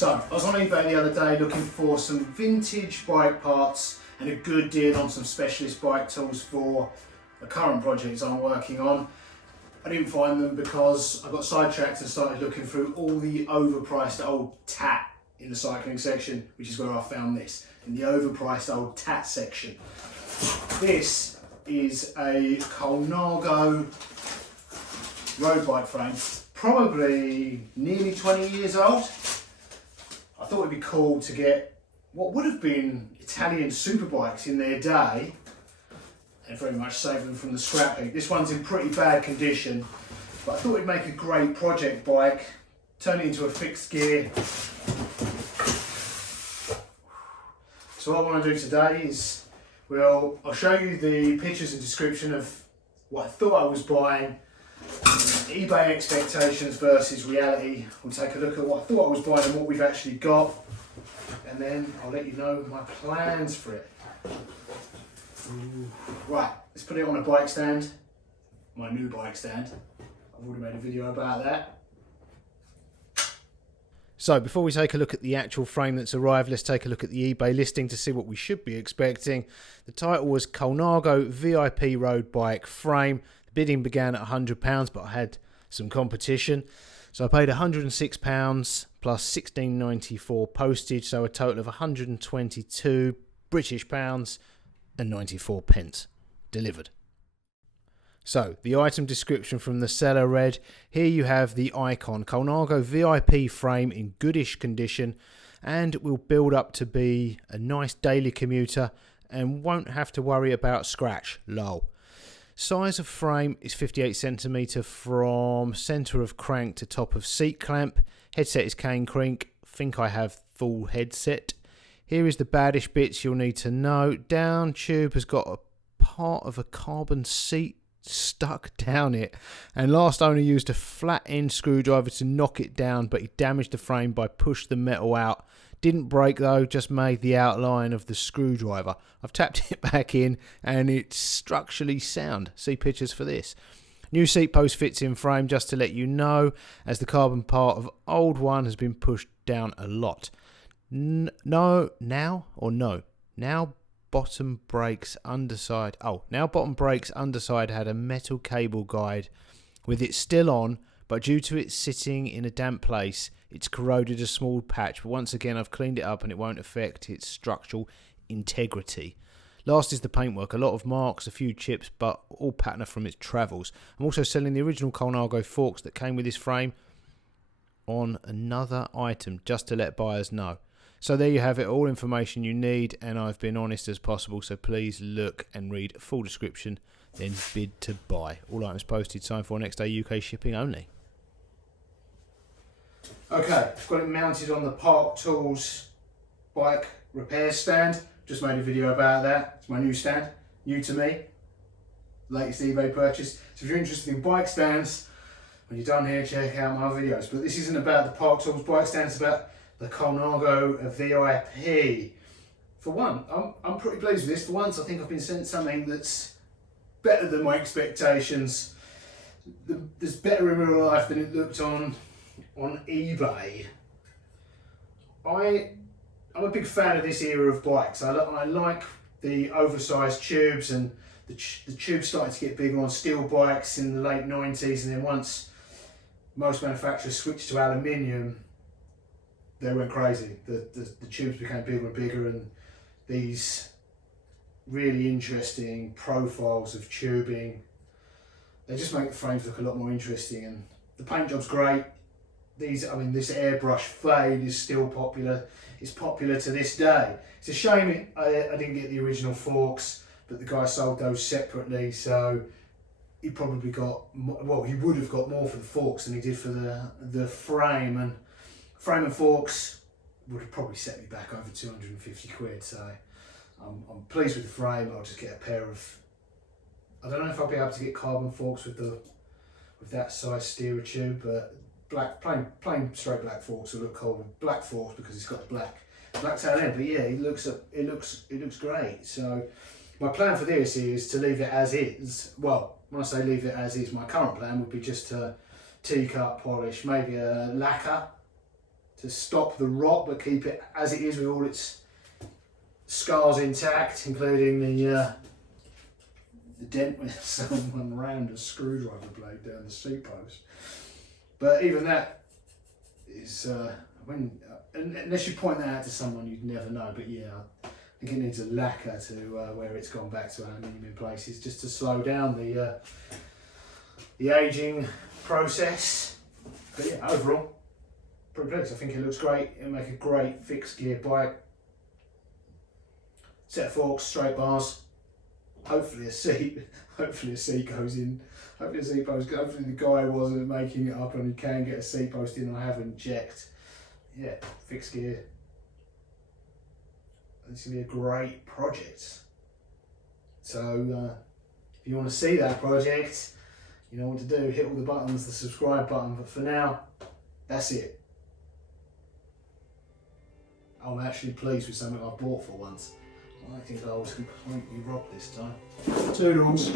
So, I was on eBay the other day looking for some vintage bike parts and a good deal on some specialist bike tools for the current projects I'm working on. I didn't find them because I got sidetracked and started looking through all the overpriced old tat in the cycling section, which is where I found this, in the overpriced old tat section. This is a Colnago road bike frame, probably nearly 20 years old. I thought it'd be cool to get what would have been Italian superbikes in their day and very much save them from the scrap heap. This one's in pretty bad condition, but I thought it'd make a great project bike. Turn it into a fixed gear. So what I want to do today is, well, I'll show you the pictures and description of what I thought I was buying, eBay expectations versus reality. We'll take a look at what I thought I was buying and what we've actually got, and then I'll let you know my plans for it. Right, let's put it on a bike stand, my new bike stand. I've already made a video about that. So before we take a look at the actual frame that's arrived, let's take a look at the eBay listing to see what we should be expecting. The title was Colnago VIP Road Bike Frame. The bidding began at £100, but I had some competition. So I paid £106 plus £16.94 postage, so a total of £122 British pounds and 94 pence delivered. So, the item description from the seller read, here you have the Icon Colnago VIP frame in goodish condition and will build up to be a nice daily commuter and won't have to worry about scratch, lol. Size of frame is 58cm from centre of crank to top of seat clamp. Headset is cane crank, think I have full headset. Here is the baddish bits you'll need to know. Down tube has got a part of a carbon seat stuck down it, and last owner used a flat end screwdriver to knock it down, but he damaged the frame by pushing the metal out. Didn't break though, just made the outline of the screwdriver. I've tapped it back in and it's structurally sound. See pictures for this. New seat post fits in frame, just to let you know, as the carbon part of old one has been pushed down a lot. Now bottom brakes underside. Now bottom brakes underside had a metal cable guide with it still on, but due to it sitting in a damp place, it's corroded a small patch. But once again, I've cleaned it up and it won't affect its structural integrity. Last is the paintwork. A lot of marks, a few chips, but all patina from its travels. I'm also selling the original Colnago forks that came with this frame on another item, just to let buyers know. So there you have it, all information you need, and I've been honest as possible, so please look and read a full description, then bid to buy. All items posted, signed for next day, UK shipping only. Okay, I've got it mounted on the Park Tools bike repair stand. Just made a video about that. It's my new stand, new to me, latest eBay purchase. So if you're interested in bike stands, when you're done here, check out my videos. But this isn't about the Park Tools bike stand, it's about the Colnago VIP. For one, I'm pretty pleased with this. For once, I think I've been sent something that's better than my expectations. There's better in real life than it looked on eBay. I'm a big fan of this era of bikes. I like the oversized tubes, and the tubes started to get bigger on steel bikes in the late 90s, and then once most manufacturers switched to aluminium, they went crazy. The tubes became bigger and bigger, and these really interesting profiles of tubing, they just make the frames look a lot more interesting, and the paint job's great. This airbrush fade is still popular. It's popular to this day. It's a shame I didn't get the original forks, but the guy sold those separately, so he probably got, well, he would have got more for the forks than he did for the frame, and frame and forks would have probably set me back over 250 quid, so I'm pleased with the frame. I'll just get a pair of, I don't know if I'll be able to get carbon forks with that size steerer tube, but plain straight black forks will look cool with black forks because it's got the black tail end. But yeah, it looks great. So my plan for this is to leave it as is. Well, when I say leave it as is, my current plan would be just to T-cut, polish, maybe a lacquer to stop the rot but keep it as it is with all its scars intact, including the dent where someone rammed a screwdriver blade down the seat post. But even that is unless you point that out to someone, you'd never know. But yeah, I think it needs a lacquer to where it's gone back to aluminium in places, just to slow down the aging process. But yeah, overall, pretty pleased. I think it looks great. It'll make a great fixed gear bike. Set of forks, straight bars. Hopefully a seat. Hopefully a seat goes in. Hopefully a seat post. Hopefully the guy wasn't making it up and he can get a seat post in. I haven't checked. Yeah, fixed gear. It's gonna be a great project. So if you want to see that project, you know what to do. Hit all the buttons, the subscribe button. But for now, that's it. I'm actually pleased with something I bought for once. I think I was completely robbed this time. Toodles.